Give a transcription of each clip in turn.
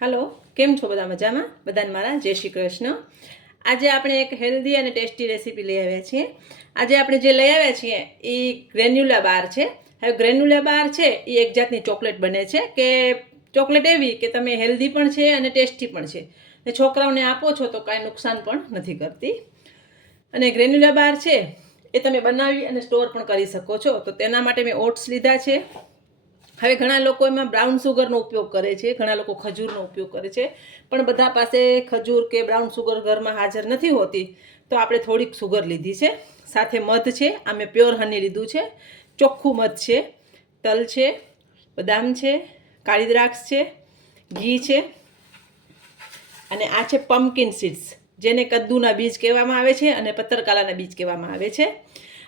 હાલો, કેમ છો બધા મજામાં? બધાને મારા જય શ્રી કૃષ્ણ. આજે આપણે એક હેલ્ધી અને ટેસ્ટી રેસીપી લઈ આવ્યા છીએ. આજે આપણે જે લઈ આવ્યા છીએ એ ગ્રેન્યુલા બાર છે. હવે ગ્રેન્યુલા બાર છે એ એક જાતની ચોકલેટ બને છે કે ચોકલેટ એવી કે તમે હેલ્ધી પણ છે અને ટેસ્ટી પણ છે. ને છોકરાઓને આપો છો તો કાંઈ નુકસાન પણ નથી કરતી. અને ગ્રેન્યુલા બાર છે એ તમે બનાવી અને સ્ટોર પણ કરી શકો છો. તો તેના માટે મેં ઓટ્સ લીધા છે. હવે ઘણા લોકો એમાં બ્રાઉન સુગરનો ઉપયોગ કરે છે, ઘણા લોકો ખજૂરનો ઉપયોગ કરે છે. પણ બધા પાસે ખજૂર કે બ્રાઉન સુગર ઘરમાં હાજર નથી હોતી, તો આપણે થોડીક સુગર લીધી છે. સાથે મધ છે, આ મેં પ્યોર હની લીધું છે. ચોખ્ખું મધ છે, તલ છે, બદામ છે, કાળી દ્રાક્ષ છે, ઘી છે, અને આ છે પમ્પકિન સીડ્સ જેને કદ્દુના બીજ કહેવામાં આવે છે અને પત્તરકાલાના બીજ કહેવામાં આવે છે.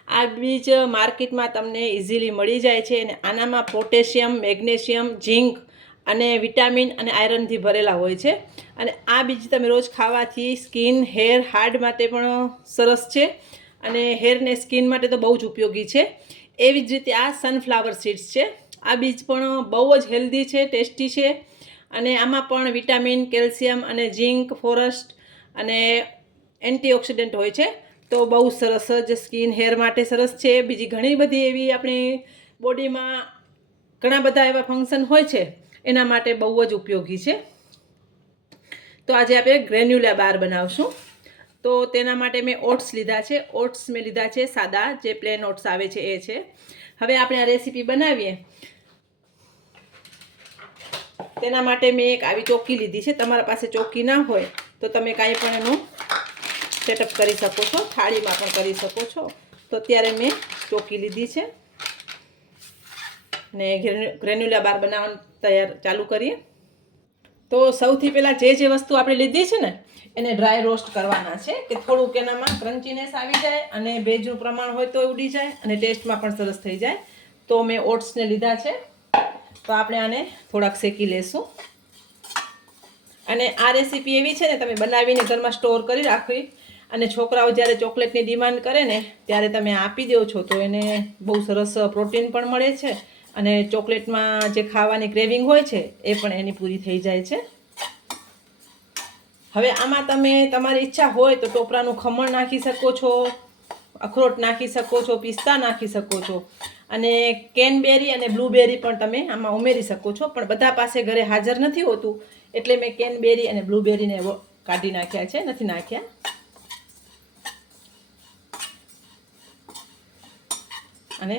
આ બીજ માર્કેટમાં તમને ઇઝીલી મળી જાય છે અને આનામાં પોટેશિયમ, મેગ્નેશિયમ, ઝીંક અને વિટામિન અને આયરનથી ભરેલા હોય છે. અને આ બીજ તમે રોજ ખાવાથી સ્કિન, હેર હાર્ડ માટે પણ સરસ છે અને હેરને સ્કિન માટે તો બહુ જ ઉપયોગી છે. એવી જ રીતે આ સનફ્લાવર સીડ્સ છે. આ બીજ પણ બહુ જ હેલ્ધી છે, ટેસ્ટી છે અને આમાં પણ વિટામિન, કેલ્શિયમ અને ઝીંક, ફોરેસ્ટ અને એન્ટીઓક્સિડન્ટ હોય છે. તો બહુ સરસ જ સ્કિન હેર માટે સરસ છે. બીજી ઘણી બધી એવી આપણી બોડીમાં ઘણા બધા એવા ફંક્શન હોય છે. એના માટે બહુ જ ઉપયોગી છે. તો આજે આપણે ગ્રેન્યુલા બાર બનાવશું. તો તેના માટે મેં ઓટ્સ લીધા છે. ઓટ્સ મેં લીધા છે સાદા. જે પ્લેન ઓટ્સ આવે છે એ છે. હવે આપણે આ રેસીપી બનાવીએ. તેના માટે મેં એક આવી ચોકી લીધી છે. તમારા પાસે ચોકી ના હોય તો તમે કાંઈ પણ એનું સેટઅપ કરી શકો છો, થાળીમાં પણ કરી શકો છો. તો અત્યારે મેં ચોકી લીધી છે. ને ગ્રેન્યુલા બાર બનાવવાનું તૈયાર ચાલુ કરીએ. તો સૌથી પહેલાં જે જે વસ્તુ આપણે લીધી છે ને, એને ડ્રાય રોસ્ટ કરવાના છે, કે થોડુંક એનામાં ક્રન્ચીનેસ આવી જાય અને ભેજનું પ્રમાણ હોય તો ઉડી જાય અને ટેસ્ટમાં પણ સરસ થઈ જાય. તો મેં ઓટ્સને લીધા છે. તો આપણે આને થોડાક શેકી લેશું. અને આ રેસીપી એવી છે ને, તમે બનાવીને ઘરમાં સ્ટોર કરી રાખવી. અને છોકરાઓ જ્યારે ચોકલેટની ડિમાન્ડ કરે ને, ત્યારે તમે આપી દો છો, તો એને બહુ સરસ પ્રોટીન પણ મળે છે. અને ચોકલેટમાં જે ખાવાની ક્રેવિંગ હોય છે, એ પણ એની પૂરી થઈ જાય છે. હવે આમાં તમે, તમારી ઈચ્છા હોય તો ટોપરાનું ખમણ નાખી શકો છો, અખરોટ નાખી શકો છો, પિસ્તા નાખી શકો છો. અને કેનબેરી અને બ્લુબેરી પણ તમે આમાં ઉમેરી શકો છો, પણ બધા પાસે ઘરે હાજર નથી હોતું. એટલે મેં કેનબેરી અને બ્લુબેરીને કાઢી નાખ્યા છે, નથી નાખ્યા. અને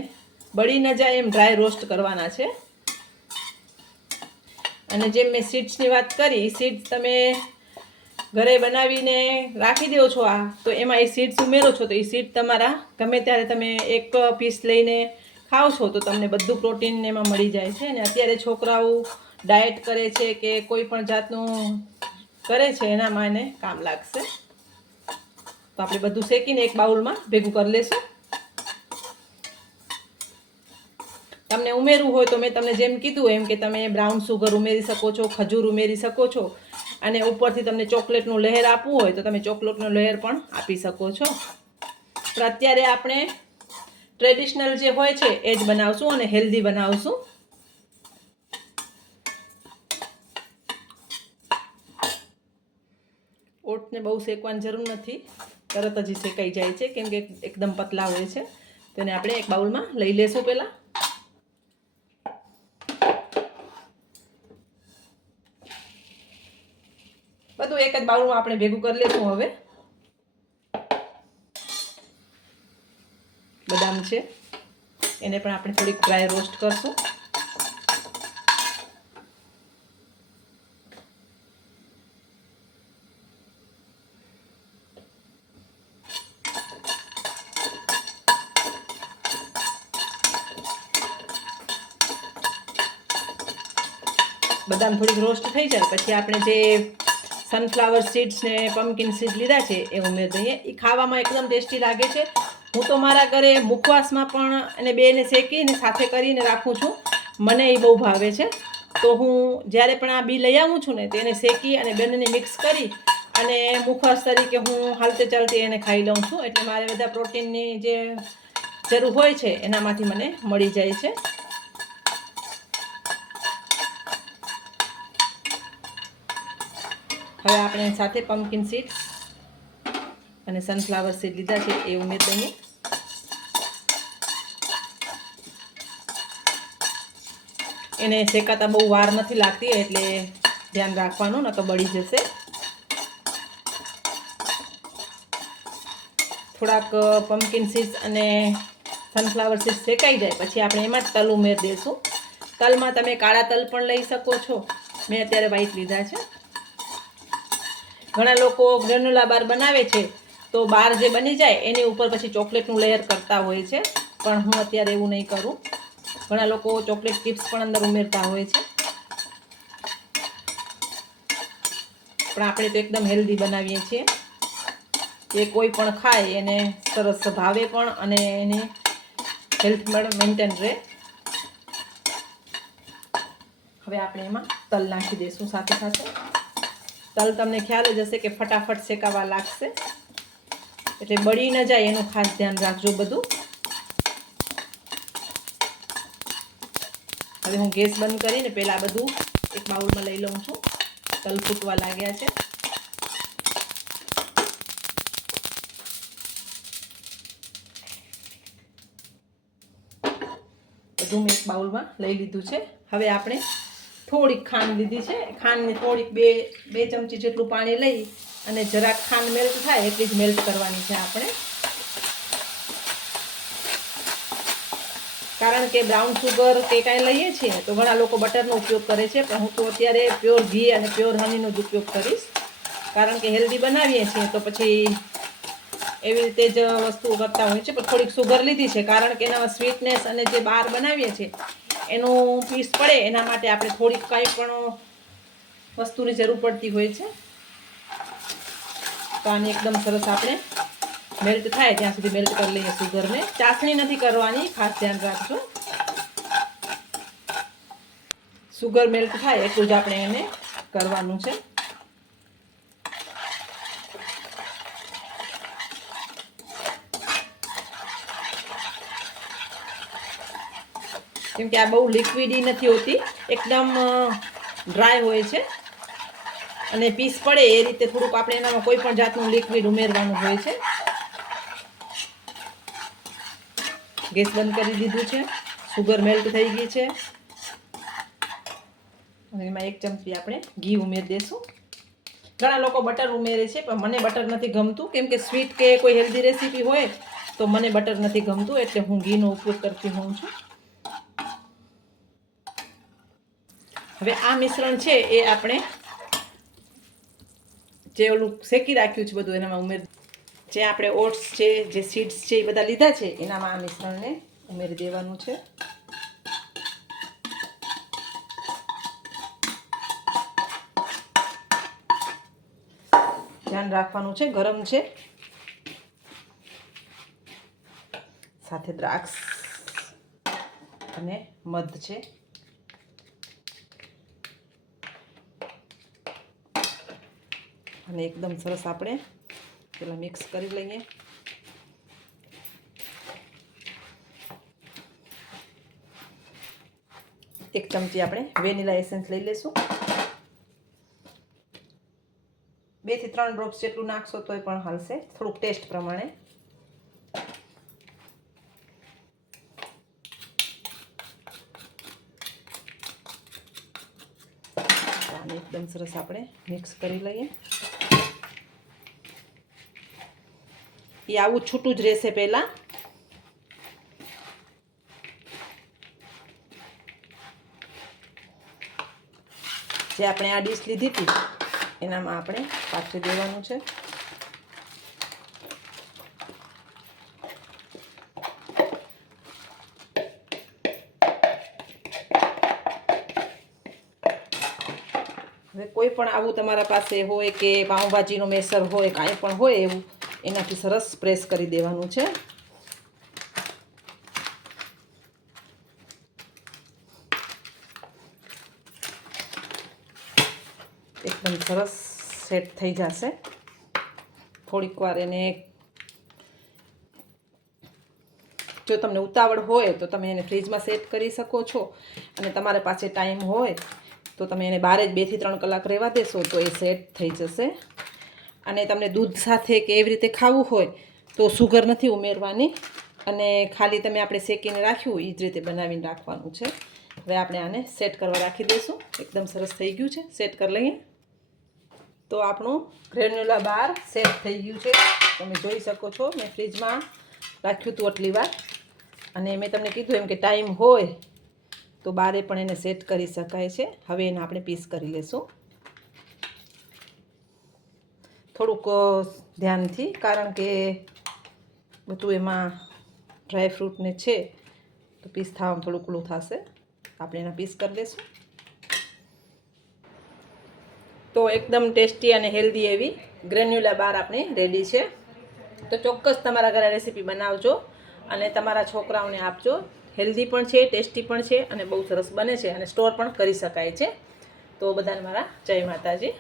બળી ન જાય એમ ડ્રાય રોસ્ટ કરવાના છે. અને જેમ મેં સીડ્સની વાત કરી સીડ્સ તમે ઘરે બનાવીને રાખી દો છો આ, તો એમાં એ સીડ્સ ઉમેરો છો, તો એ સીડ તમારા, ગમે ત્યારે તમે એક પીસ લઈને ખાઓ છો, તો તમને બધું પ્રોટીન એમાં મળી જાય છે. અને અત્યારે છોકરાઓ ડાયટ કરે છે કે કોઈ પણ જાતનું કરે છે એનામાં એને કામ લાગશે. તો આપણે બધું શેકીને એક બાઉલમાં ભેગું કરી લેશું. તમને ઉમેરવું હોય તો મેં તમને જેમ કીધું એમ કે તમે બ્રાઉન સુગર ઉમેરી શકો છો, ખજૂર ઉમેરી શકો છો અને ઉપરથી તમને ચોકલેટનું લહેર આપવું હોય તો તમે ચોકલેટનું લહેર પણ આપી શકો છો. પણ અત્યારે આપણે ટ્રેડિશનલ જે હોય છે એ જ બનાવશું અને હેલ્ધી બનાવશું. ઓટને બહુ શેકવાની જરૂર નથી, તરત જ શેકાઈ જાય છે, કેમ કે એકદમ પતલા હોય છે. તેને આપણે એક બાઉલમાં લઈ લેશું પહેલાં. એક આપણે ભેગું કરી લેશું હવે. બદામ છે. એને પણ આપણે થોડીક ડ્રાય રોસ્ટ કરશું. બદામ થોડીક રોસ્ટ થઈ જાય, પછી આપણે જે સનફ્લાવર સીડ્સ ને પમ્પકિન સીડ લીધા છે, એ ઉમેરી દઈએ એ ખાવામાં એકદમ ટેસ્ટી લાગે છે. હું તો મારા ઘરે મુખવાસમાં પણ એને બેને શેકીને સાથે કરીને રાખું છું. મને એ બહુ ભાવે છે. તો હું જ્યારે પણ આ બી લઈ આવું છું ને તેને શેકી અને બંનેને મિક્સ કરી અને મુખવાસ તરીકે હું હાલતે ચાલતી એને ખાઈ લઉં છું. એટલે મારે બધા પ્રોટીનની જે જરૂર હોય છે, એનામાંથી મને મળી જાય છે. હવે આપણે સાથે પમ્પકિન સીડ અને સનફ્લાવર સીડ લીધા છે, એ ઉમેર દઈએ. એને શેકાતા બહુ વાર નથી લાગતી, એટલે ધ્યાન રાખવાનું, ન તો બળી જશે. થોડાક પમ્પકિન સીડ્સ અને સનફ્લાવર સીડ્સ શેકાઈ જાય, પછી આપણે એમાં તલ ઉમેરી દઈશું. તલમાં તમે કાળા તલ પણ લઈ શકો છો. મેં અત્યારે વ્હાઈટ લીધા છે. ઘણા લોકો ગ્રેન્યુલા બાર બનાવે છે, તો બાર જે બની જાય, એની ઉપર પછી ચોકલેટનું લેયર કરતા હોય છે. પણ હું અત્યારે એવું નહીં કરું. ઘણા લોકો ચોકલેટ ચિપ્સ પણ અંદર ઉમેરતા હોય છે. પણ આપણે તો એકદમ હેલ્ધી બનાવીએ છીએ. એ કોઈ પણ ખાય, એને સરસ ભાવે પણ અને એને હેલ્થ મેન્ટેન રહે. હવે આપણે એમાં તલ નાખી દઈશું સાથે સાથે. તલ તમને ખ્યાલ જ હશે કે ફટાફટ શેકાવા લાગશે. એટલે બળી ન જાય એનું ખાસ ધ્યાન રાખજો બધું. હવે હું ગેસ બંધ કરીને પહેલાં બધું એક બાઉલમાં લઈ લઉં છું. તલ ફૂટવા લાગ્યા છે. બધું મેં એક બાઉલમાં લઈ લીધું છે. હવે આપણે થોડીક ખાંડ લીધી છે. ખાંડને થોડીક બે બે ચમચી જેટલું પાણી લઈ અને જરાક ખાંડ મેલ્ટ થાય એટલી જ મેલ્ટ કરવાની છે આપણે. કારણ કે બ્રાઉન સુગર કે કાંઈ લઈએ છીએ તો ઘણા લોકો બટરનો ઉપયોગ કરે છે, પણ હું તો અત્યારે પ્યોર ઘી અને પ્યોર હનીનો જ ઉપયોગ કરીશ. કારણ કે હેલ્ધી બનાવીએ છીએ તો પછી એવી રીતે જ વસ્તુઓ કરતા હોય છે, પણ થોડીક સુગર લીધી છે. કારણ કે એના સ્વીટનેસ અને જે બહાર બનાવીએ છીએ એનું પીસ પડે, એના માટે આપણે થોડીક કાંઈ પણ વસ્તુની જરૂર પડતી હોય છે. તો આને એકદમ સરસ આપણે મેલ્ટ થાય, ત્યાં સુધી મેલ્ટ કરી લઈએ સુગરને. ચાસણી નથી કરવાની, ખાસ ધ્યાન રાખજો. સુગર મેલ્ટ થાય એટલું જ આપણે એને કરવાનું છે. કેમ કે આ બહુ લિક્વિડી નથી હોતી, એકદમ ડ્રાય હોય છે. અને પીસ પડે એ રીતે થોડુંક આપણે એનામાં કોઈ પણ જાતનું લિક્વિડ ઉમેરવાનું હોય છે. ગેસ બંધ કરી દીધું છે. સુગર મેલ્ટ થઈ ગઈ છે. અને એમાં એક ચમચી આપણે ઘી ઉમેરી દઈશું ઘણા લોકો બટર ઉમેરે છે, પણ મને બટર નથી ગમતું. કેમ કે સ્વીટ કે કોઈ હેલ્ધી રેસીપી હોય, તો મને બટર નથી ગમતું, એટલે હું ઘીનો ઉપયોગ કરતી હોઉં છું. હવે આ મિશ્રણ છે એ આપણે જે ઓલું શેકી રાખ્યું છે બધું એનામાં ઉમેર જે આપણે ઓટ્સ છે, જે સીડ્સ છે એ બધા લીધા છે, એનામાં આ મિશ્રણને ઉમેરી દેવાનું છે. ધ્યાન રાખવાનું છે, ગરમ છે. સાથે દ્રાક્ષ અને મધ છે. અને એકદમ સરસ આપણે પેલા મિક્સ કરી લઈએ. એક ચમચી આપણે વેનીલા એસેન્સ લઈ લેશું બેથી ત્રણ ડ્રોપ્સ જેટલું નાખશો તોય પણ હાલશે. થોડુંક ટેસ્ટ પ્રમાણે. એકદમ સરસ આપણે મિક્સ કરી લઈએ. એ આવું છૂટું જ રહેશે પહેલાં. જે આપણે આ ડીશ લીધી હતી, એનામાં આપણે પાથરી દેવાનું છે. હવે કોઈ પણ આવું તમારા પાસે હોય કે પાઉંભાજીનો મેસર હોય, કાંઈ પણ હોય એવું એનાથી સરસ પ્રેસ કરી દેવાનું છે. એકદમ સરસ સેટ થઈ જશે. થોડીક વાર એને જો તમને ઉતાવળ હોય તો તમે એને ફ્રીજમાં સેટ કરી શકો છો. અને તમારે પાસે ટાઈમ હોય તો તમે એને બારે જ બેથી ત્રણ કલાક રહેવા દેશો તો એ સેટ થઈ જશે. અને તમને દૂધ સાથે કે એવી રીતે ખાવું હોય તો સુગર નથી ઉમેરવાની. અને ખાલી તમે આપણે શેકીને રાખ્યું એ જ રીતે બનાવીને રાખવાનું છે. હવે આપણે આને સેટ કરવા રાખી દઈશું. એકદમ સરસ થઈ ગયું છે. સેટ કરી લઈએ. તો આપણું ગ્રેન્યુલા બાર સેટ થઈ ગયું છે. તમે જોઈ શકો છો, મેં ફ્રીજમાં રાખ્યું હતું આટલી વાર. અને મેં તમને કીધું એમ કે ટાઈમ હોય તો બારે પણ એને સેટ કરી શકાય છે. હવે એને આપણે પીસ કરી લેશું. થોડુંક ધ્યાનથી, કારણ કે બધું એમાં ડ્રાય ફ્રૂટને છે, તો પીસ થવામાં થોડું ઓલું થશે. આપણે એના પીસ કરી દઈશું. તો એકદમ ટેસ્ટી અને હેલ્ધી એવી ગ્રેન્યુલા બાર આપણી રેડી છે. તો ચોક્કસ તમારા ઘરે રેસીપી બનાવજો અને તમારા છોકરાઓને આપજો. હેલ્ધી પણ છે, ટેસ્ટી પણ છે અને બહુ સરસ બને છે અને સ્ટોર પણ કરી શકાય છે. તો બધાને મારા જય માતાજી.